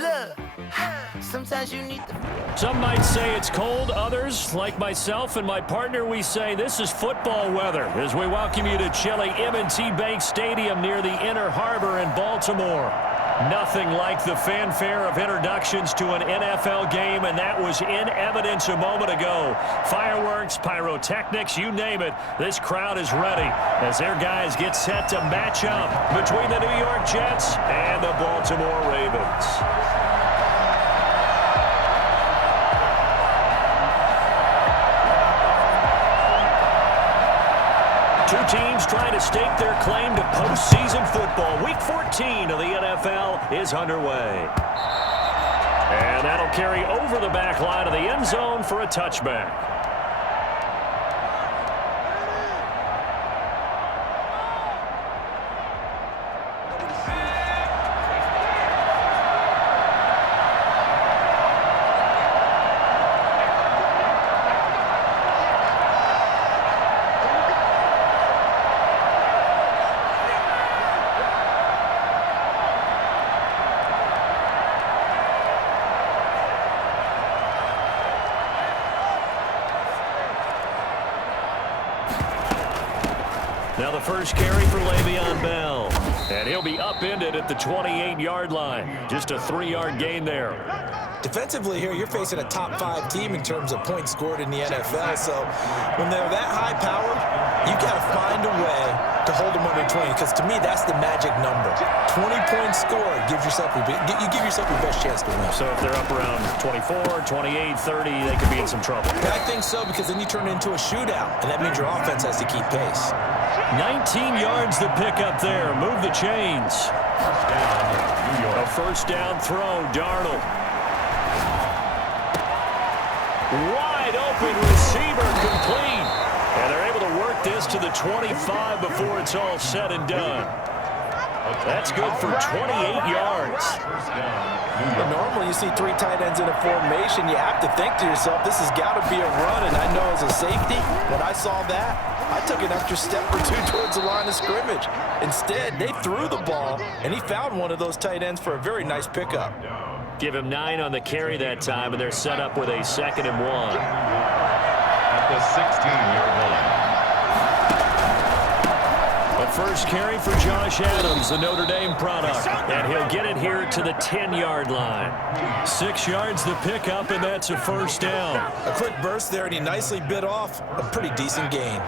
Look, sometimes you need the... Some might say it's cold. Others, like myself and my partner, we say this is football weather as we welcome you to chilly M&T Bank Stadium near the Inner Harbor in Baltimore. Nothing like the fanfare of introductions to an NFL game, and that was in evidence a moment ago. Fireworks, pyrotechnics, you name it. This crowd is ready as their guys get set to match up between the New York Jets and the Baltimore Ravens. Two teams trying to stake their claim to postseason football. Week 14 of the NFL is underway. And that'll carry over the back line of the end zone for a touchback. Now the first carry for Le'Veon Bell. And he'll be upended at the 28-yard line. Just a 3-yard gain there. Defensively here, you're facing a top 5 team in terms of points scored in the NFL. So when they're that high powered, you got to find a way to hold them under 20. Because to me, that's the magic number. 20 points scored gives yourself you give yourself your best chance to win. So if they're up around 24, 28, 30, they could be in some trouble. And I think so, because then you turn it into a shootout, and that means your offense has to keep pace. 19 yards the pickup there. Move the chains. A first down throw, Darnold. Wide open receiver, complete. And they're able to work this to the 25 before it's all said and done. That's good for 28 yards. Normally you see 3 tight ends in a formation. You have to think to yourself, this has got to be a run. And I know as a safety, when I saw that, I took an extra step or 2 towards the line of scrimmage. Instead, they threw the ball, and he found one of those tight ends for a very nice pickup. Give him 9 on the carry that time, and they're set up with a 2nd and 1. At the 16-yard line. The first carry for Josh Adams, the Notre Dame product, and he'll get it here to the 10-yard line. 6 yards the pickup, and that's a first down. A quick burst there, and he nicely bit off a pretty decent gain.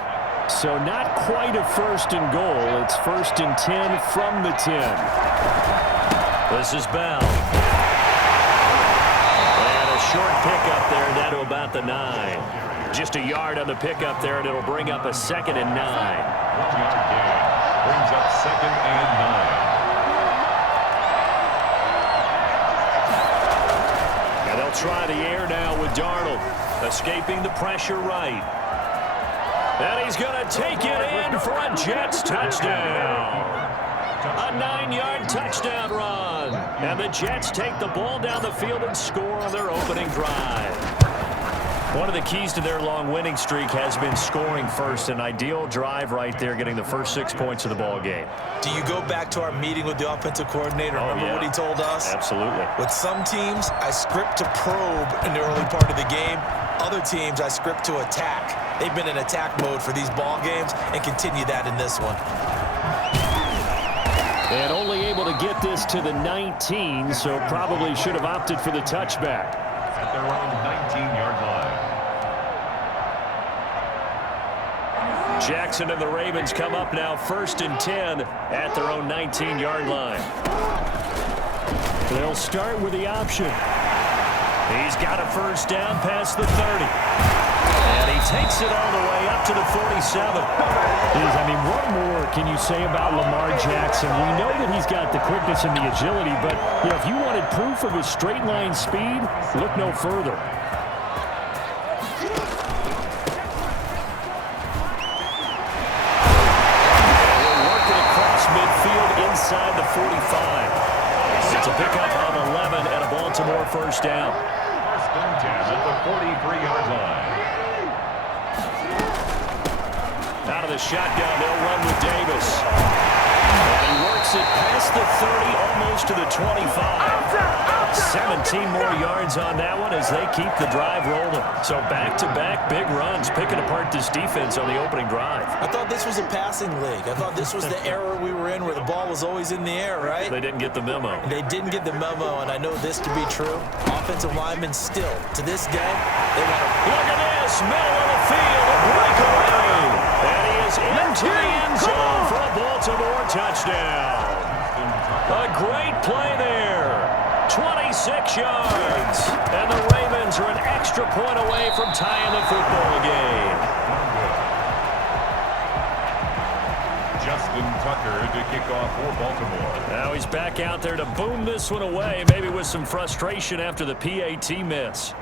So not quite a first and goal. It's 1st and 10 from the 10. This is Bell. And a short pickup there down to about the 9. Just a yard on the pickup there, and it'll bring up a 2nd and 9. 1-yard gain. Brings up 2nd and 9. And they'll try the air now with Darnold. Escaping the pressure right. And he's going to take it in for a Jets touchdown. A 9-yard touchdown run. And the Jets take the ball down the field and score on their opening drive. One of the keys to their long winning streak has been scoring first. An ideal drive right there, getting the first 6 points of the ball game. Do you go back to our meeting with the offensive coordinator? Remember what he told us? Absolutely. With some teams, I script to probe in the early part of the game. Other teams, I script to attack. They've been in attack mode for these ball games and continue that in this one. And only able to get this to the 19, so probably should have opted for the touchback. At their own 19-yard line. Jackson and the Ravens come up now 1st and 10 at their own 19-yard line. They'll start with the option. He's got a first down past the 30. And he takes it all the way up to the 47. I mean, what more can you say about Lamar Jackson? We know that he's got the quickness and the agility, but if you wanted proof of his straight line speed, look no further. Inside the 45. It's a pickup of 11 and a Baltimore first down. 1st and 10 at the 43-yard line. Out of the shotgun, they'll run with Davis. And he works it past the 30, almost to the 25. 17 more yards on that one as they keep the drive rolling. So back-to-back big runs, picking apart this defense on the opening drive. I thought this was a passing league. I thought this was the era we were in where the ball was always in the air, right? They didn't get the memo. They didn't get the memo, and I know this to be true. Offensive linemen still, to this day, they want to... Look at this, middle of the field, a breakaway. And he is into the end zone for a Baltimore touchdown. A great play there. 26 yards. And the Ravens are an extra point away from tying the football game. Justin Tucker to kick off for Baltimore. Now he's back out there to boom this one away, maybe with some frustration after the PAT miss.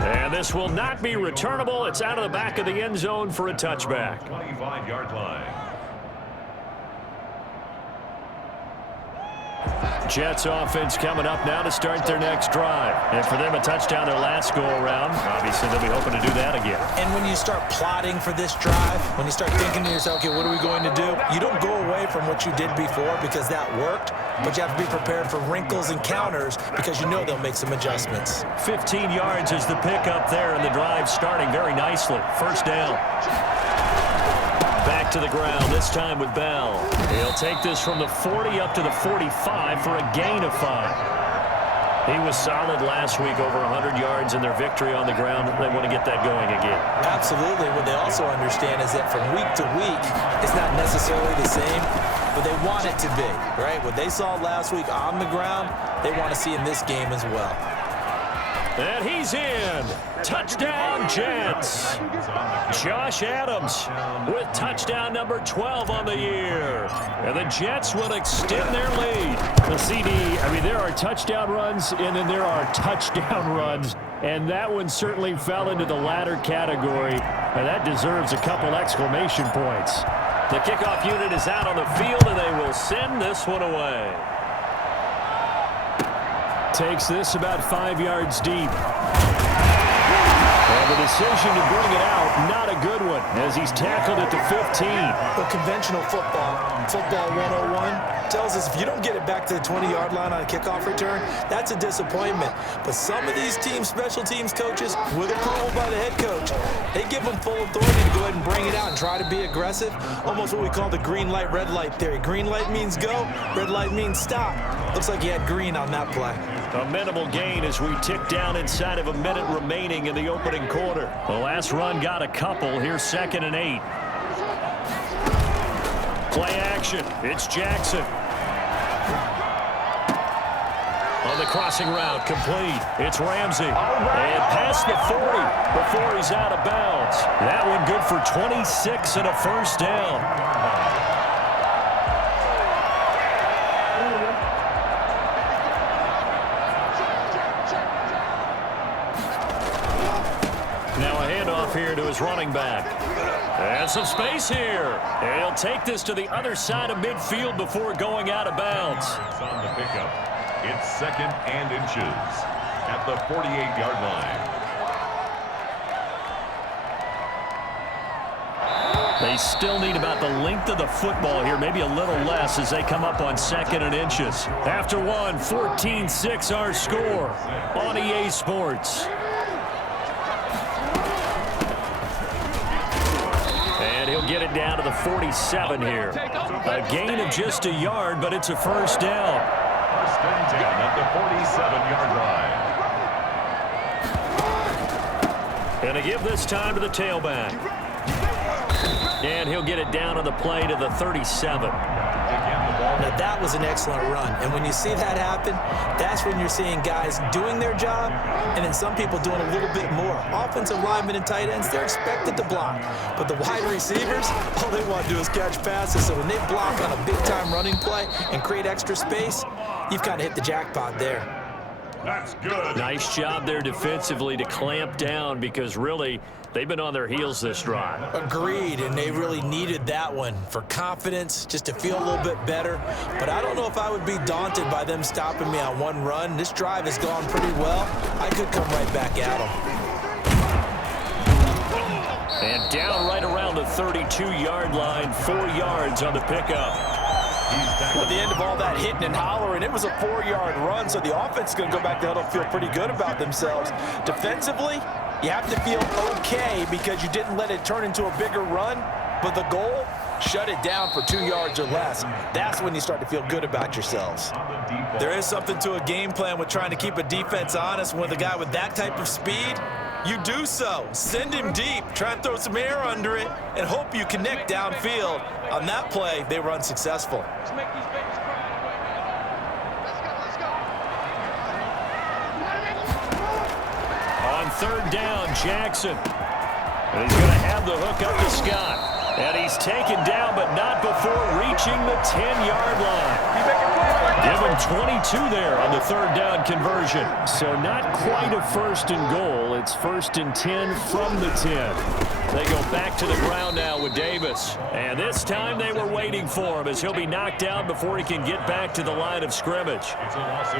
And this will not be returnable. It's out of the back of the end zone for a touchback. 25-yard line. Jets offense coming up now to start their next drive. And for them, a touchdown their last go-around. Obviously, they'll be hoping to do that again. And when you start plotting for this drive, when you start thinking to yourself, okay, what are we going to do? You don't go away from what you did before because that worked, but you have to be prepared for wrinkles and counters because you know they'll make some adjustments. 15 yards is the pickup there, and the drive starting very nicely. First down. Back to the ground, this time with Bell. He'll take this from the 40 up to the 45 for a gain of 5. He was solid last week, over 100 yards in their victory on the ground. They want to get that going again. Absolutely. What they also understand is that from week to week, it's not necessarily the same, but they want it to be, right? What they saw last week on the ground, they want to see in this game as well. And he's in. Touchdown, Jets. Josh Adams with touchdown number 12 on the year. And the Jets will extend their lead. The CD, I mean, there are touchdown runs, and then there are touchdown runs. And that one certainly fell into the latter category. And that deserves a couple exclamation points. The kickoff unit is out on the field, and they will send this one away. Takes this about 5 yards deep. And the decision to bring it out, not a good one, as he's tackled at the 15. Well, conventional football 101, tells us if you don't get it back to the 20-yard line on a kickoff return, that's a disappointment. But some of these teams, special teams coaches, with approval by the head coach, they give them full authority to go ahead and bring it out and try to be aggressive. Almost what we call the green light, red light theory. Green light means go, red light means stop. Looks like he had green on that play. A minimal gain as we tick down inside of a minute remaining in the opening quarter. The last run got a couple. Here's 2nd and 8. Play action. It's Jackson. On the crossing route, complete. It's Ramsey. And past the 40 before he's out of bounds. That one good for 26 and a first down. Here to his running back. And some space here. And he'll take this to the other side of midfield before going out of bounds. On the pickup, it's 2nd and inches at the 48-yard line. They still need about the length of the football here, maybe a little less as they come up on 2nd and inches. After one, 14-6 our score on EA Sports. He'll get it down to the 47 here. A gain of just a yard, but it's a first down. 1st and 10 at the 47-yard line. And to give this time to the tailback. And he'll get it down on the play to the 37. Now that was an excellent run, and when you see that happen, that's when you're seeing guys doing their job and then some people doing a little bit more. Offensive linemen and tight ends, they're expected to block, but the wide receivers, all they want to do is catch passes. So when they block on a big-time running play and create extra space, you've kind of hit the jackpot there. That's good. Nice job there defensively to clamp down because really they've been on their heels this drive. Agreed, and they really needed that one for confidence, just to feel a little bit better. But I don't know if I would be daunted by them stopping me on one run. This drive has gone pretty well. I could come right back at them. And down right around the 32-yard line, 4 yards on the pickup. At the end of all that hitting and hollering, it was a 4-yard run, so the offense is going to go back to huddle, feel pretty good about themselves. Defensively, you have to feel okay because you didn't let it turn into a bigger run, but the goal, shut it down for 2 yards or less. That's when you start to feel good about yourselves. There is something to a game plan with trying to keep a defense honest. With a guy with that type of speed, you do so. Send him deep, try and throw some air under it, and hope you connect downfield. On that play, they were unsuccessful. On third down, Jackson. And he's going to have the hook up to Scott. And he's taken down, but not before reaching the 10-yard line. Give him 22 there on the third down conversion. So not quite a first and goal. It's first and 10 from the 10. They go back to the ground now with Davis. And this time they were waiting for him as he'll be knocked down before he can get back to the line of scrimmage.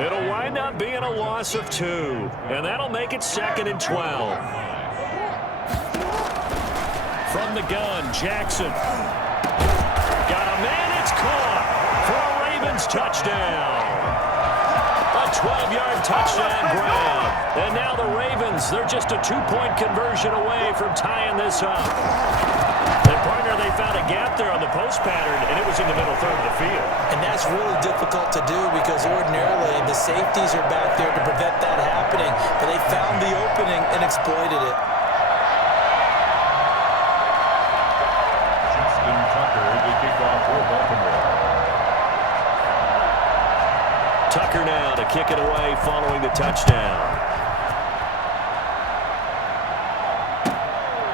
It'll wind up being a loss of 2. And that'll make it 2nd and 12. From the gun, Jackson. Got a man, it's caught for a Ravens touchdown. A 12-yard touchdown grab. And now the Ravens, they're just a 2-point conversion away from tying this up. And partner, they found a gap there on the post pattern, and it was in the middle third of the field. And that's really difficult to do because ordinarily the safeties are back there to prevent that happening. But they found the opening and exploited it. Tucker now to kick it away following the touchdown.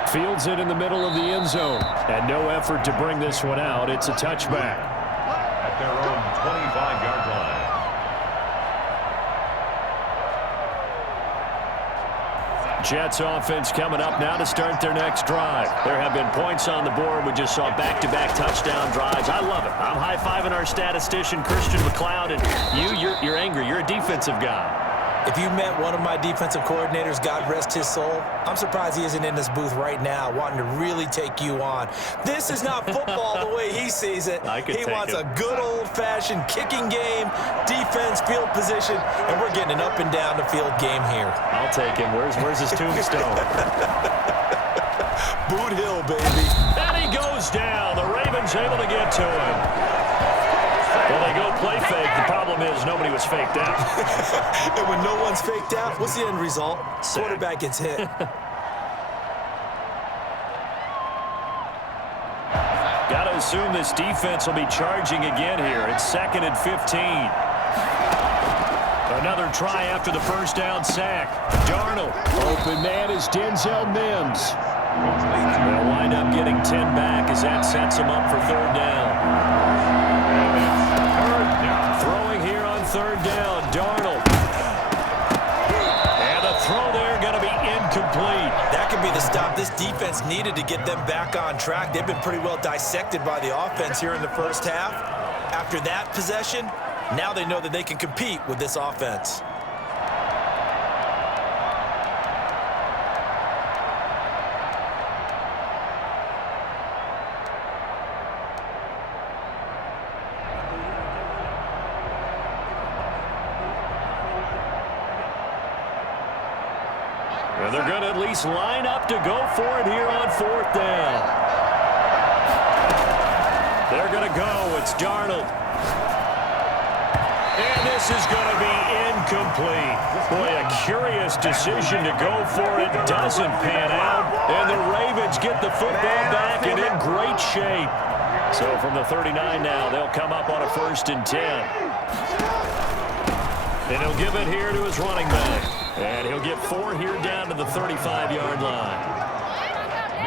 Fields it in the middle of the end zone. And no effort to bring this one out. It's a touchback. At their own 25-yard line. Jets offense coming up now to start their next drive. There have been points on the board. We just saw back-to-back touchdown drives. I love it. I'm high-fiving our statistician, Christian McLeod, and you're angry. You're a defensive guy. If you met one of my defensive coordinators, God rest his soul, I'm surprised he isn't in this booth right now wanting to really take you on. This is not football the way he sees it. He wants a good old-fashioned kicking game, defense, field position, and we're getting an up-and-down the field game here. I'll take him. Where's his tombstone? Boot Hill, baby. And he goes down. The Ravens able to get to him. Well, they go play fake. The problem is nobody was faked out. And when no one's faked out, what's the end result? Quarterback gets hit. Got to assume this defense will be charging again here. It's 2nd and 15. Another try after the first down sack. Darnold. Open man is Denzel Mims. They'll wind up getting 10 back as that sets them up for third down. Throwing here on third down, Darnold. And the throw there going to be incomplete. That could be the stop this defense needed to get them back on track. They've been pretty well dissected by the offense here in the first half. After that possession, now they know that they can compete with this offense. And they're going to at least line up to go for it here on fourth down. They're going to go. It's Darnold. And this is going to be incomplete. Boy, a curious decision to go for it. Doesn't pan out. And the Ravens get the football back and in great shape. So from the 39 now, they'll come up on a 1st and 10. And he'll give it here to his running back. And he'll get 4 here down to the 35-yard line.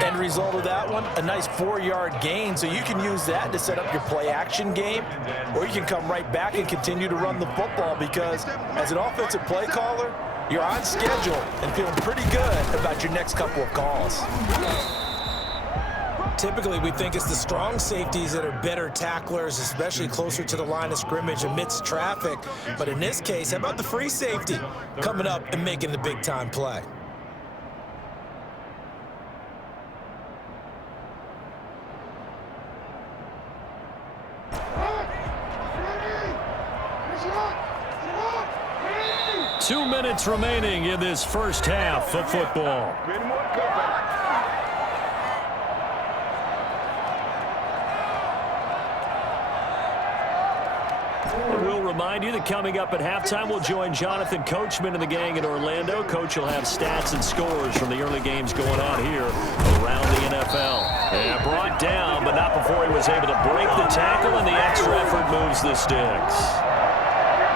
End result of that one, a nice 4-yard gain. So you can use that to set up your play-action game, or you can come right back and continue to run the football because as an offensive play caller, you're on schedule and feeling pretty good about your next couple of calls. Typically, we think it's the strong safeties that are better tacklers, especially closer to the line of scrimmage amidst traffic. But in this case, how about the free safety coming up and making the big-time play? 2 minutes remaining in this first half of football. We'll remind you that coming up at halftime, we'll join Jonathan Coachman and the gang in Orlando. Coach will have stats and scores from the early games going on here around the NFL. And brought down, but not before he was able to break the tackle, and the extra effort moves the sticks.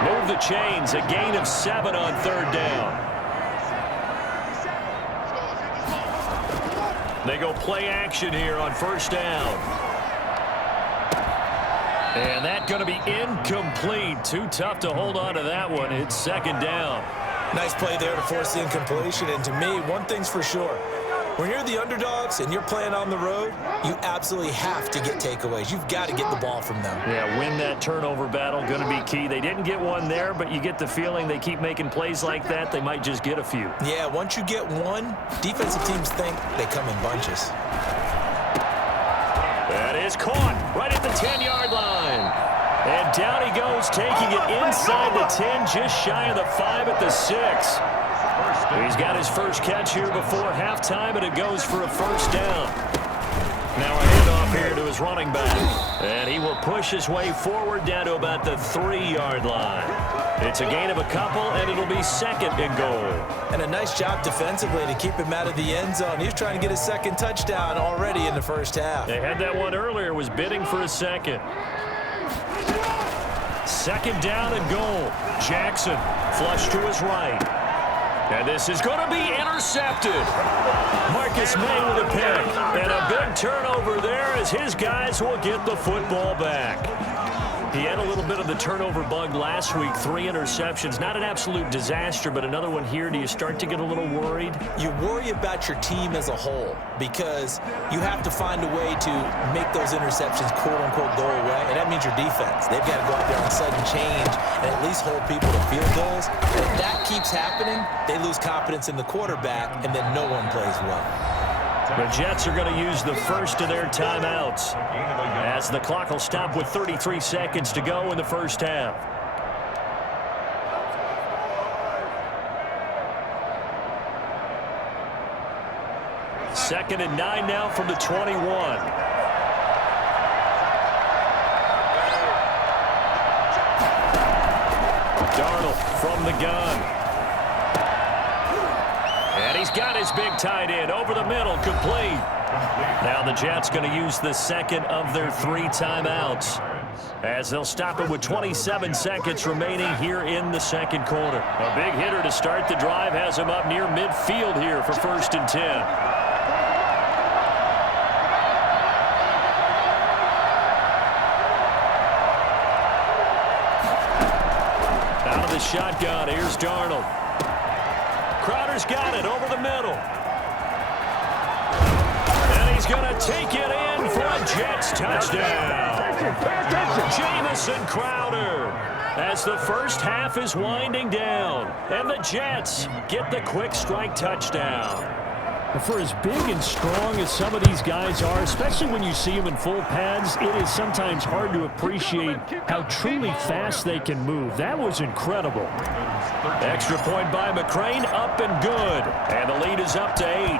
Move the chains, a gain of 7 on third down. They go play action here on first down. And that's going to be incomplete. Too tough to hold on to that one. It's second down. Nice play there to force the incompletion. And to me, one thing's for sure. When you're the underdogs and you're playing on the road, you absolutely have to get takeaways. You've got to get the ball from them. Yeah, win that turnover battle, going to be key. They didn't get one there, but you get the feeling they keep making plays like that, they might just get a few. Yeah, once you get one, defensive teams think they come in bunches. That is caught right at the 10-yard line. And down he goes, taking it inside the 10, just shy of the 5 at the 6. He's got his first catch here before halftime, and it goes for a first down. Now a handoff here to his running back. And he will push his way forward down to about the 3-yard line. It's a gain of a couple, and it'll be second and goal. And a nice job defensively to keep him out of the end zone. He's trying to get his second touchdown already in the first half. They had that one earlier, was bidding for a second. Second down and goal. Jackson flush to his right. And this is going to be intercepted. Marcus May with a pick. And a big turnover there as his guys will get the football back. He had a little bit of the turnover bug last week. 3 interceptions. Not an absolute disaster, but another one here. Do you start to get a little worried? You worry about your team as a whole because you have to find a way to make those interceptions, quote-unquote, go away, and that means your defense. They've got to go out there on sudden change and at least hold people to field goals. And if that keeps happening, they lose confidence in the quarterback, and then no one plays well. The Jets are going to use the first of their timeouts as the clock will stop with 33 seconds to go in the first half. Second and 9 now from the 21. Darnold from the gun. And he's got his big tight end over the middle, complete. Now the Jets going to use the second of their 3 timeouts as they'll stop it with 27 seconds remaining here in the second quarter. A big hitter to start the drive has him up near midfield here for first and 10. Out of the shotgun, here's Darnold. Crowder's got it over the middle. And he's going to take it in for a Jets touchdown. Jamison Crowder as the first half is winding down. And the Jets get the quick strike touchdown. For as big and strong as some of these guys are, especially when you see them in full pads, it is sometimes hard to appreciate how truly fast they can move. That was incredible. Extra point by McCrane, up and good. And the lead is up to 8.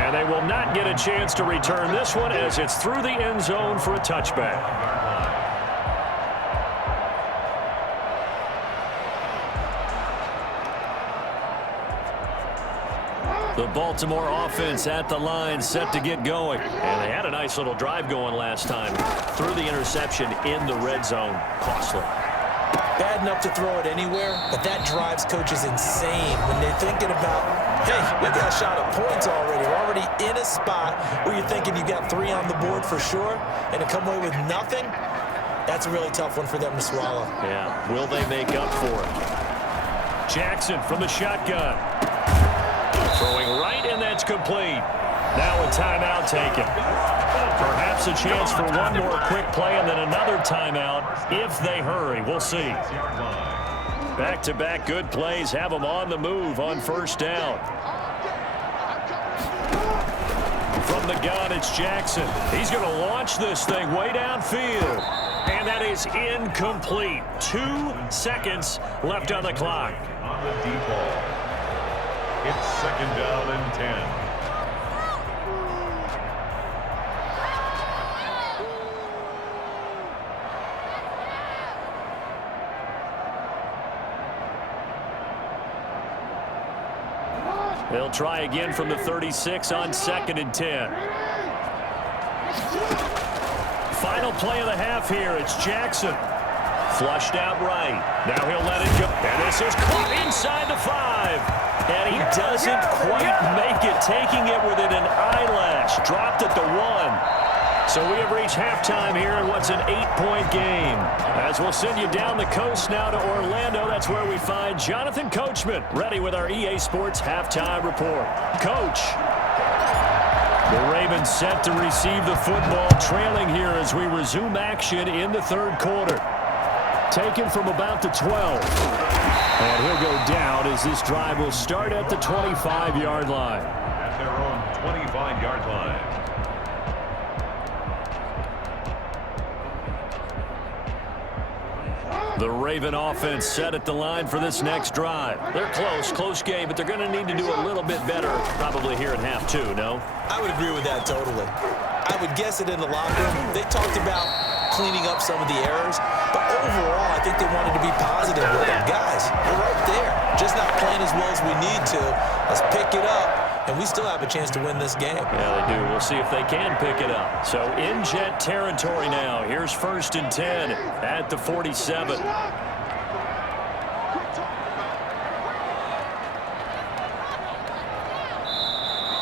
And they will not get a chance to return this one as it's through the end zone for a touchback. The Baltimore offense at the line, set to get going. And they had a nice little drive going last time. Threw the interception in the red zone. Costly. Bad enough to throw it anywhere, but that drives coaches insane when they're thinking about, hey, we got a shot at points already. We're already in a spot where you're thinking you got 3 on the board for sure, and to come away with nothing, that's a really tough one for them to swallow. Yeah, will they make up for it? Jackson from the shotgun. Throwing right, and that's complete. Now a timeout taken. Perhaps a chance for one more quick play and then another timeout if they hurry. We'll see. Back-to-back good plays have them on the move on first down. From the gun, it's Jackson. He's going to launch this thing way downfield. And that is incomplete. 2 seconds left on the clock. On the deep ball. It's second down and 10. They'll try again from the 36 on second and 10. Final play of the half here. It's Jackson. Flushed out right. Now he'll let it go. And this is caught inside the 5. And he doesn't quite make it, taking it within an eyelash. Dropped at the 1. So we have reached halftime here in what's an 8-point game. As we'll send you down the coast now to Orlando, that's where we find Jonathan Coachman, ready with our EA Sports halftime report. Coach. The Ravens set to receive the football, trailing here as we resume action in the third quarter. Taken from about the 12. And he'll go down as this drive will start at the 25-yard line. At their own 25-yard line. The Raven offense set at the line for this next drive. They're close game, but they're going to need to do a little bit better probably here in half 2, no? I would agree with that totally. I would guess it in the locker room. They talked about cleaning up some of the errors, but overall, I think they wanted to be positive with them. Guys, we're right there. Just not playing as well as we need to. Let's pick it up, and we still have a chance to win this game. Yeah, they do. We'll see if they can pick it up. So in Jet territory now. Here's first and 10 at the 47.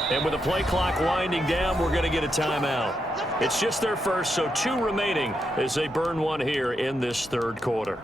And with the play clock winding down, we're going to get a timeout. It's just their first, so 2 remaining as they burn one here in this third quarter.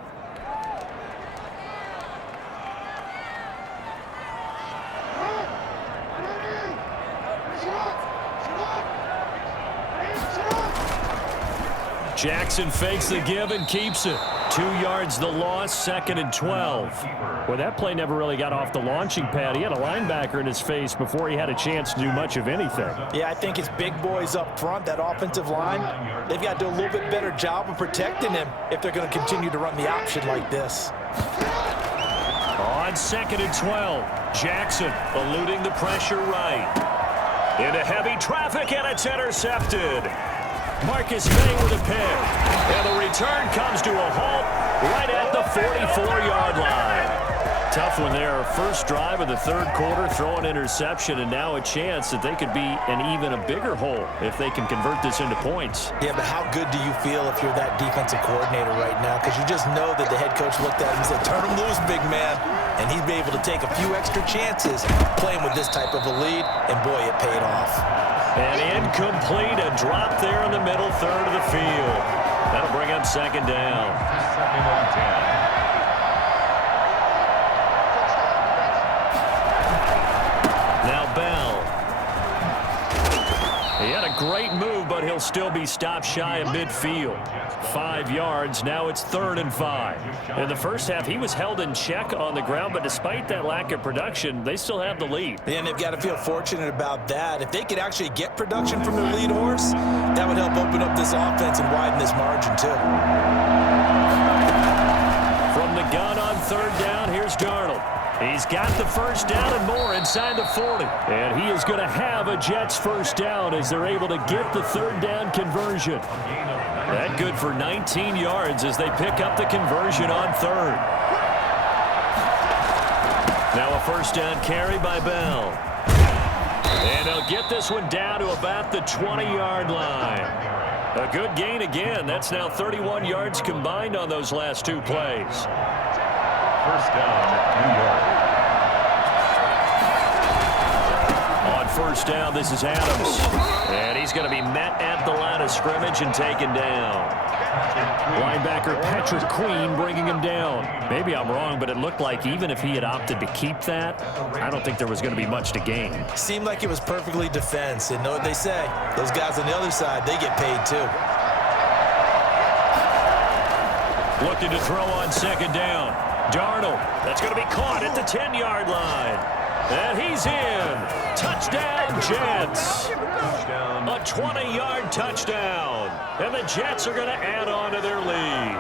Jackson fakes the give and keeps it. 2 yards the loss, second and 12. Well, that play never really got off the launching pad. He had a linebacker in his face before he had a chance to do much of anything. Yeah, I think it's big boys up front, that offensive line. They've got to do a little bit better job of protecting him if they're going to continue to run the option like this. On second and 12, Jackson eluding the pressure right. Into heavy traffic, and it's intercepted. Marcus May with a pick. And the return comes to a halt right at the 44-yard line. Tough one there. First drive of the third quarter, throw an interception, and now a chance that they could be in even a bigger hole if they can convert this into points. Yeah, but how good do you feel if you're that defensive coordinator right now? Because you just know that the head coach looked at him and said, turn him loose, big man. And he'd be able to take a few extra chances playing with this type of a lead, and boy, it paid off. And incomplete, a drop there in the middle third of the field. That'll bring up second down. Second and 10. Now Bell. He had a great move, but he'll still be stopped shy of midfield. 5 yards, now it's 3rd and 5. In the first half, he was held in check on the ground, but despite that lack of production, they still have the lead. And they've got to feel fortunate about that. If they could actually get production from their lead horse, that would help open up this offense and widen this margin too. From the gun on 3rd down, here's Darnold. He's got the first down and more inside the 40. And he is going to have a Jets first down as they're able to get the 3rd down conversion. That good for 19 yards as they pick up the conversion on 3rd. Now a first down carry by Bell. And they'll get this one down to about the 20-yard line. A good gain again. That's now 31 yards combined on those last 2 plays. First down, New York. On first down, this is Adams. And he's going to be met at the line of scrimmage and taken down. Linebacker Patrick Queen bringing him down. Maybe I'm wrong, but it looked like even if he had opted to keep that, I don't think there was going to be much to gain. Seemed like it was perfectly defense. And know what they say, those guys on the other side, they get paid too. Looking to throw on second down. Darnold, that's going to be caught at the 10-yard line. And he's in. Touchdown, Jets. Touchdown. A 20-yard touchdown. And the Jets are going to add on to their lead.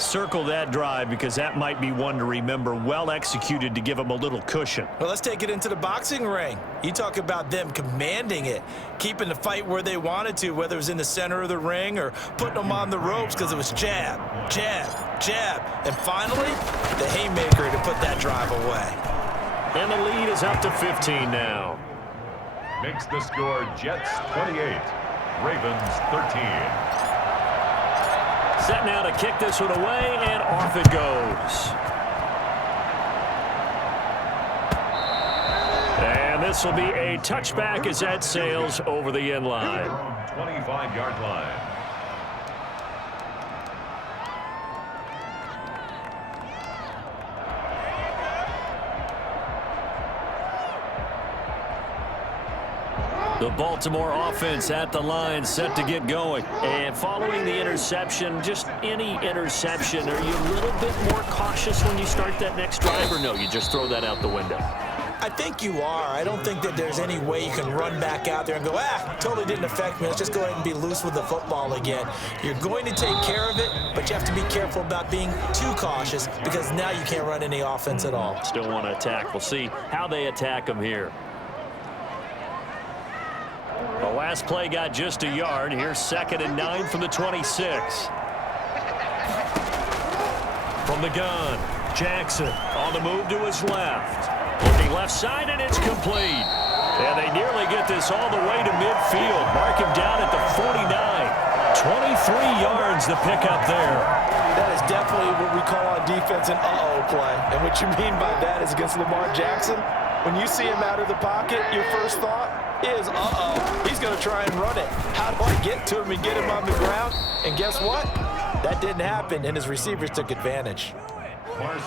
Circle that drive because that might be one to remember. Well executed to give them a little cushion. Well, let's take it into the boxing ring. You talk about them commanding it, keeping the fight where they wanted to, whether it was in the center of the ring or putting them on the ropes because it was jab, jab, jab. And finally, the haymaker to put that drive away. And the lead is up to 15 now. Makes the score Jets 28, Ravens 13. Set now to kick this one away, and off it goes. And this will be a touchback as that sails over the end line. 25-yard line. The Baltimore offense at the line, set to get going. And following the interception, just any interception, are you a little bit more cautious when you start that next drive, or no, you just throw that out the window? I think you are. I don't think that there's any way you can run back out there and go, totally didn't affect me. Let's just go ahead and be loose with the football again. You're going to take care of it, but you have to be careful about being too cautious because now you can't run any offense at all. Still want to attack. We'll see how they attack them here. The last play got just a yard. Here's 2nd and 9 from the 26. From the gun, Jackson on the move to his left. Looking left side, and it's complete. And they nearly get this all the way to midfield. Mark him down at the 49. 23 yards the pickup there. That is definitely what we call on defense an uh-oh play. And what you mean by that is against Lamar Jackson, when you see him out of the pocket, your first thought is, uh-oh, he's going to try and run it. How do I get to him and get him on the ground? And guess what? That didn't happen, and his receivers took advantage.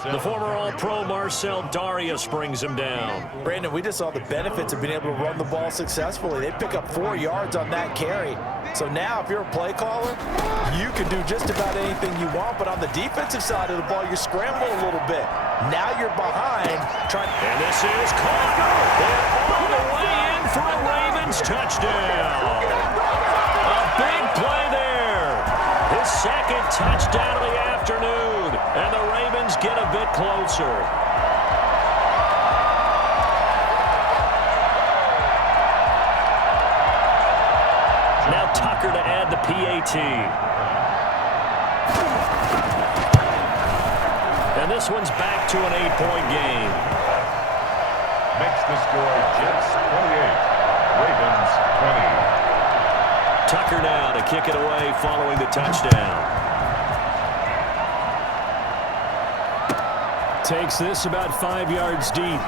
The former All-Pro Marcel Darius brings him down. Brandon, we just saw the benefits of being able to run the ball successfully. They pick up 4 yards on that carry. So now if you're a play caller, you can do just about anything you want, but on the defensive side of the ball, you scramble a little bit. Now you're behind. And this is caught. And all the way in for a Ravens touchdown. A big play there. His 2nd touchdown of the afternoon. And the Ravens get a bit closer. Now Tucker to add the PAT. And this one's back to an 8-point game. Makes the score Jets 28, Ravens 20. Tucker now to kick it away following the touchdown. Takes this about 5 yards deep.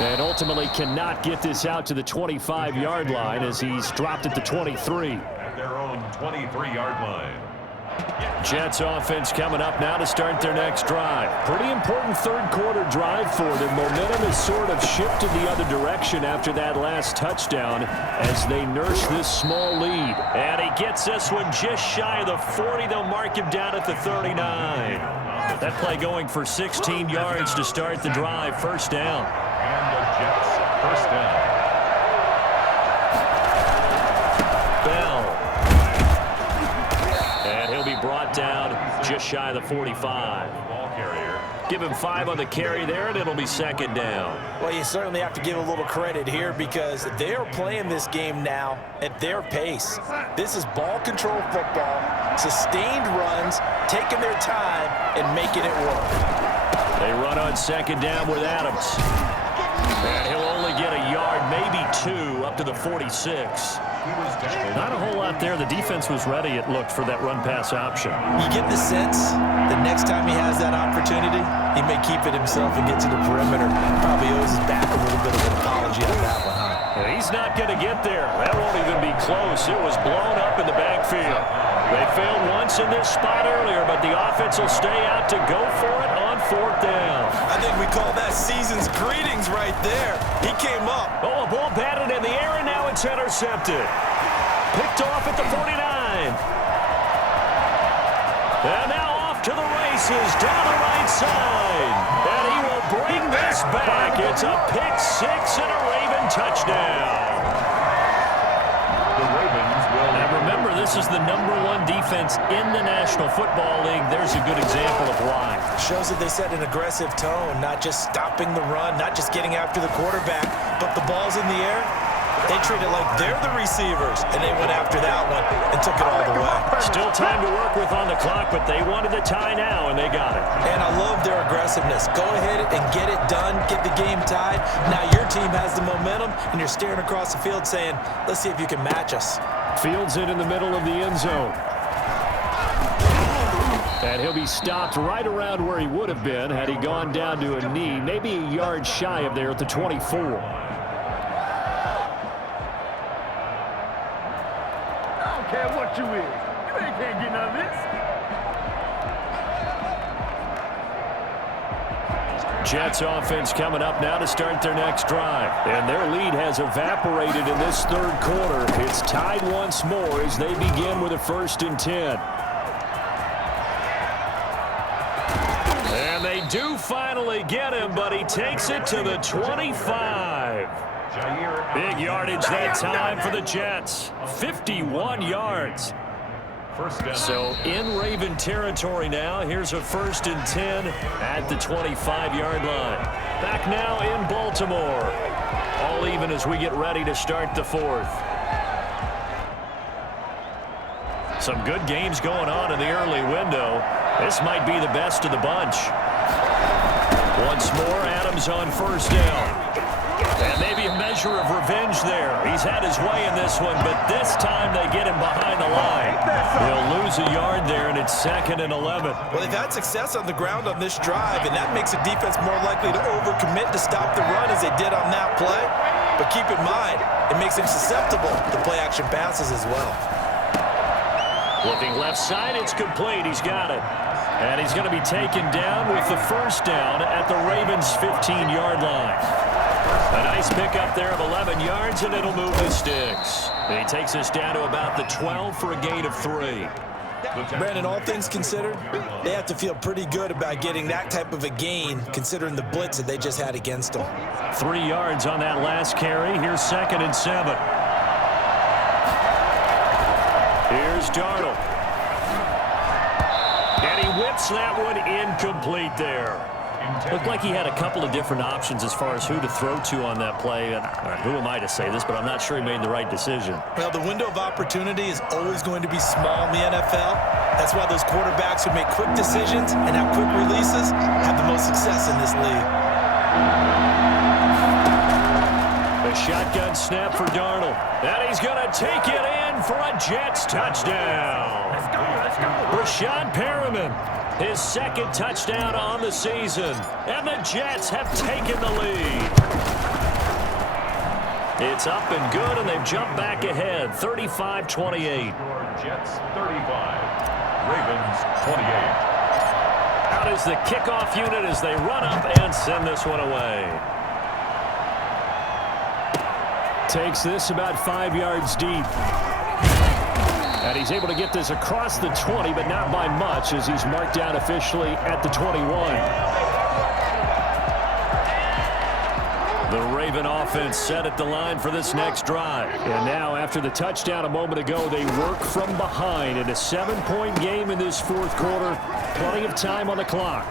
And ultimately cannot get this out to the 25-yard line as he's dropped at the 23. At their own 23-yard line. Jets offense coming up now to start their next drive. Pretty important third-quarter drive for them. Momentum has sort of shifted the other direction after that last touchdown as they nurse this small lead. And he gets this one just shy of the 40. They'll mark him down at the 39. That play going for 16 yards to start the drive. First down. And the Jets first down. Bell. And he'll be brought down just shy of the 45. Ball carrier. Give him 5 on the carry there, and it'll be 2nd down. Well, you certainly have to give a little credit here because they are playing this game now at their pace. This is ball control football, sustained runs, taking their time and making it work. They run on 2nd down with Adams. And he'll only get a yard, maybe 2, up to the 46. Not a whole lot there. The defense was ready, it looked, for that run-pass option. You get the sense the next time he has that opportunity, he may keep it himself and get to the perimeter. Probably owes his back a little bit of an apology on that one, huh? And he's not going to get there. That won't even be close. It was blown up in the backfield. They failed once in this spot earlier, but the offense will stay out to go for it on 4th down. I think we call that season's greetings right there. He came up. Oh, a ball batted in the air, and now it's intercepted. Picked off at the 49. And now off to the races down the right side. And taking this back. It's a pick six and a Raven touchdown. The Ravens will... Now remember, this is the #1 defense in the National Football League. There's a good example of why. Shows that they set an aggressive tone, not just stopping the run, not just getting after the quarterback, but the ball's in the air. They treat it like they're the receivers, and they went after that one and took it all the way. Still time to work with on the clock, but they wanted the tie now, and they got it. And I love their aggressiveness. Go ahead and get it done, get the game tied. Now your team has the momentum, and you're staring across the field saying, let's see if you can match us. Fields it in the middle of the end zone. And he'll be stopped right around where he would have been had he gone down to a knee, maybe a yard shy of there at the 24. Care what you is. You ain't can't get none of this. Jets offense coming up now to start their next drive. And their lead has evaporated in this third quarter. It's tied once more as they begin with a 1st and 10. And they do finally get him, but he takes it to the 25. Big yardage that time for the Jets. 51 yards. So in Raven territory now. Here's a 1st and 10 at the 25-yard line. Back now in Baltimore. All even as we get ready to start the 4th. Some good games going on in the early window. This might be the best of the bunch. Once more, Adams on 1st down. And maybe a measure of revenge there. He's had his way in this one, but this time they get him behind the line. He'll lose a yard there, and it's 2nd and 11. Well, they've had success on the ground on this drive, and that makes a defense more likely to overcommit to stop the run as they did on that play. But keep in mind, it makes them susceptible to play-action passes as well. Looking left side, it's complete. He's got it. And he's going to be taken down with the 1st down at the Ravens' 15-yard line. A nice pickup there of 11 yards, and it'll move the sticks. And he takes us down to about the 12 for a gain of 3. Brandon, all things considered, they have to feel pretty good about getting that type of a gain, considering the blitz that they just had against them. 3 yards on that last carry. Here's 2nd and 7. Here's Darnold. And he whips that one incomplete there. Looked like he had a couple of different options as far as who to throw to on that play. And who am I to say this, but I'm not sure he made the right decision. Well, the window of opportunity is always going to be small in the NFL. That's why those quarterbacks who make quick decisions and have quick releases have the most success in this league. A shotgun snap for Darnold. And he's going to take it in for a Jets touchdown. Let's go, let's go. Rashad Perriman, his 2nd touchdown on the season. And the Jets have taken the lead. It's up and good, and they've jumped back ahead, 35-28. Jets 35, Ravens 28. Out is the kickoff unit as they run up and send this one away. Takes this about 5 yards deep. And he's able to get this across the 20, but not by much, as he's marked down officially at the 21. The Raven offense set at the line for this next drive. And now, after the touchdown a moment ago, they work from behind in a 7-point game in this 4th quarter. Plenty of time on the clock.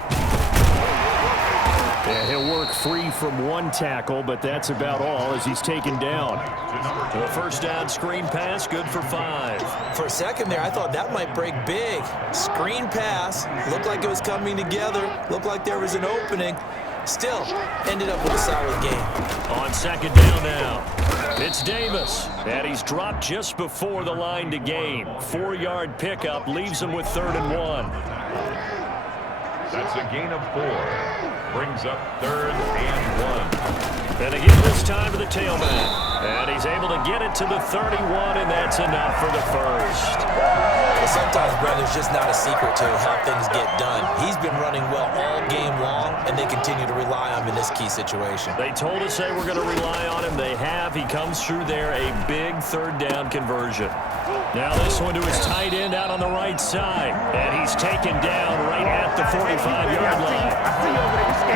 And he'll work free from 1 tackle, but that's about all as he's taken down. The 1st down screen pass, good for 5. For a second there, I thought that might break big. Screen pass, looked like it was coming together, looked like there was an opening. Still, ended up with a solid game. On 2nd down now, it's Davis. And he's dropped just before the line to gain. 4-yard pickup leaves him with 3rd and 1. That's a gain of 4. Brings up 3rd and 1. And again this time to the tailback. And he's able to get it to the 31, and that's enough for the 1st. Sometimes, brother, it's just not a secret to how things get done. He's been running well all game long, and they continue to rely on him in this key situation. They told us they were going to rely on him. They have. He comes through there, a big third down conversion. Now this one to his tight end out on the right side. And he's taken down right at the 45-yard line.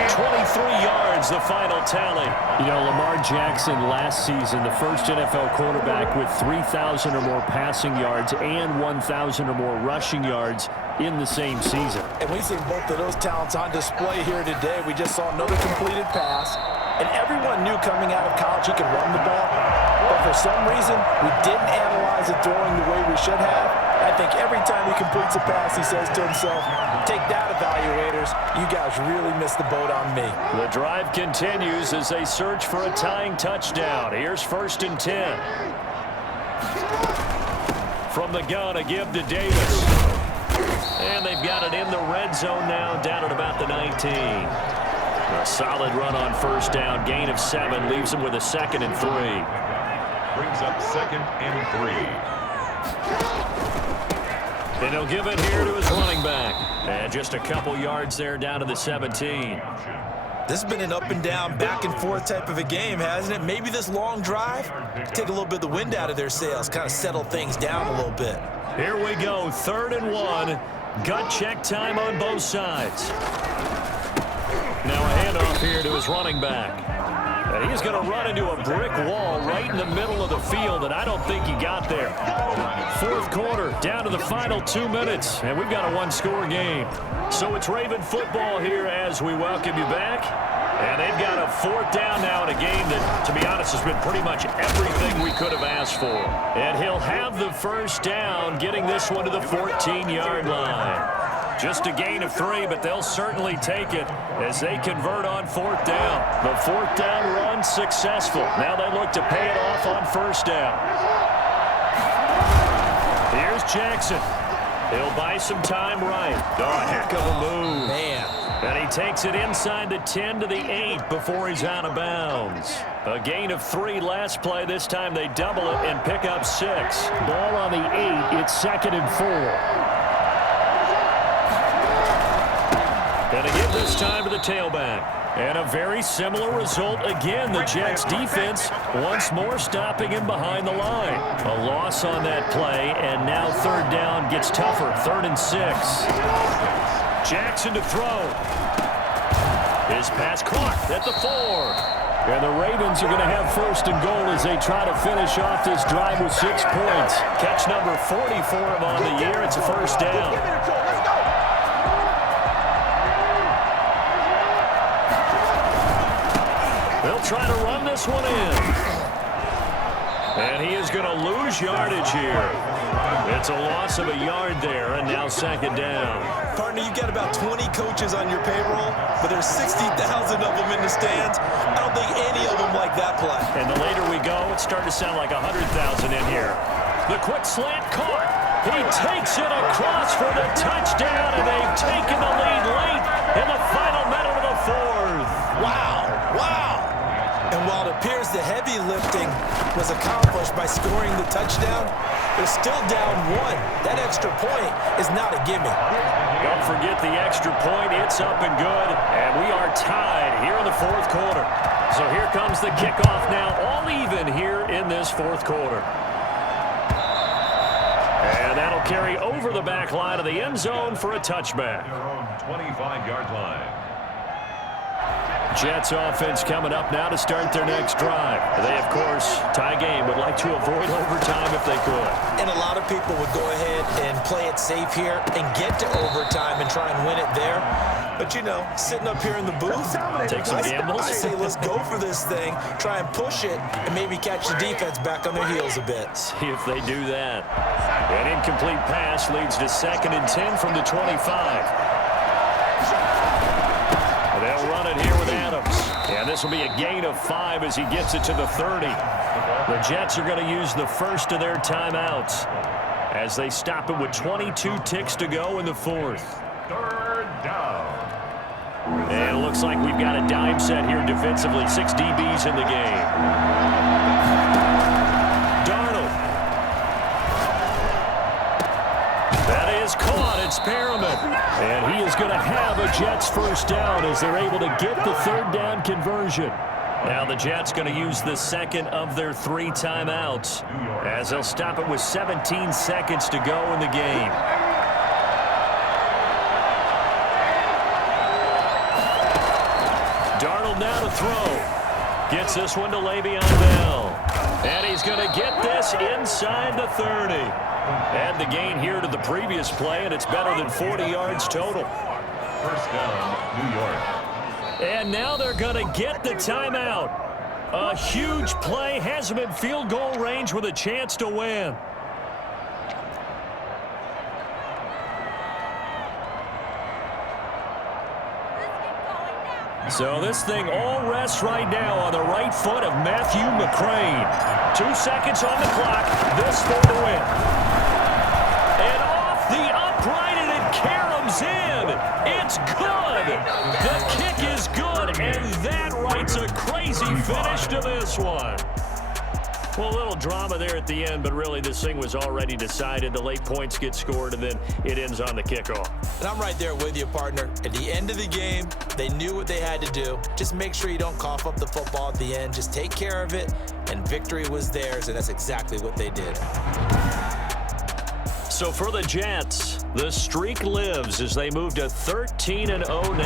23 yards, the final tally. You know, Lamar Jackson last season, the first NFL quarterback with 3,000 or more passing yards and 1,000 or more rushing yards in the same season. And we've seen both of those talents on display here today. We just saw another completed pass. And everyone knew coming out of college he could run the ball. But for some reason, we didn't analyze it throwing the way we should have. I think every time he completes a pass, he says to himself, take that, evaluators. You guys really missed the boat on me. The drive continues as they search for a tying touchdown. Here's 1st and 10. From the gun, a give to Davis. And they've got it in the red zone now, down at about the 19. A solid run on 1st down, gain of 7, leaves them with a 2nd and 3. Brings up 2nd and 3. And he'll give it here to his running back. And just a couple yards there down to the 17. This has been an up and down, back and forth type of a game, hasn't it? Maybe this long drive, take a little bit of the wind out of their sails, kind of settle things down a little bit. Here we go, 3rd and 1. Gut check time on both sides. Now a handoff here to his running back. And he's going to run into a brick wall right in the middle of the field, and I don't think he got there. 4th quarter, down to the final 2 minutes, and we've got a one-score game. So it's Raven football here as we welcome you back. And they've got a 4th down now in a game that, to be honest, has been pretty much everything we could have asked for. And he'll have the 1st down, getting this one to the 14-yard line. Just a gain of 3, but they'll certainly take it as they convert on 4th down. The 4th down run successful. Now they look to pay it off on 1st down. Here's Jackson. He'll buy some time right. Oh, heck of a move. Man. And he takes it inside the 10 to the 8 before he's out of bounds. A gain of 3 last play. This time they double it and pick up 6. Ball on the 8. It's 2nd and 4. And again this time to the tailback. And a very similar result again. The Jets defense once more stopping him behind the line. A loss on that play, and now 3rd down gets tougher. 3rd and 6. Jackson to throw. His pass caught at the 4. And the Ravens are going to have 1st and goal as they try to finish off this drive with 6 points. Catch number 40 for him on the year. It's a 1st down. They'll try to run this one in. And he is going to lose yardage here. It's a loss of a yard there, and now 2nd down. Partner, you've got about 20 coaches on your payroll, but there's 60,000 of them in the stands. I don't think any of them like that play. And the later we go, it's starting to sound like 100,000 in here. The quick slant caught. He takes it across for the touchdown, and they've taken the lead late in the final minute of the 4th. Wow, wow. And while it appears the heavy lifting was accomplished by scoring the touchdown, they're still down 1. That extra point is not a gimme. Don't forget the extra point. It's up and good. And we are tied here in the 4th quarter. So here comes the kickoff now, all even here in this 4th quarter. And that'll carry over the back line of the end zone for a touchback. 25-yard line. Jets offense coming up now to start their next drive. They, of course, tie game, would like to avoid overtime if they could. And a lot of people would go ahead and play it safe here and get to overtime and try and win it there. But, you know, sitting up here in the booth, take some gambles. I say let's go for this thing, try and push it, and maybe catch the defense back on their heels a bit. See if they do that. An incomplete pass leads to 2nd and 10 from the 25. They'll run it here with Adams. And this will be a gain of 5 as he gets it to the 30. The Jets are going to use the first of their timeouts as they stop it with 22 ticks to go in the 4th. 3rd down. And it looks like we've got a dime set here defensively. 6 DBs in the game. Darnold. experiment. And he is going to have a Jets first down as they're able to get the third down conversion. Now the Jets going to use the second of their 3 timeouts as they'll stop it with 17 seconds to go in the game. Darnold now to throw. Gets this one to Le'Veon Bell. And he's going to get this inside the 30. Add the gain here to the previous play, and it's better than 40 yards total. First down, New York. And now they're going to get the timeout. A huge play has them in field goal range with a chance to win. So this thing all rests right now on the right foot of Matthew McCrane. 2 seconds on the clock. This for the win. And off the upright, and it caroms in. It's good. The kick is good, and that writes a crazy finish to this one. Well, a little drama there at the end, but really this thing was already decided. The late points get scored, and then it ends on the kickoff. And I'm right there with you, partner. At the end of the game, they knew what they had to do. Just make sure you don't cough up the football at the end. Just take care of it, and victory was theirs, and that's exactly what they did. So for the Jets, the streak lives as they move to 13-0 now.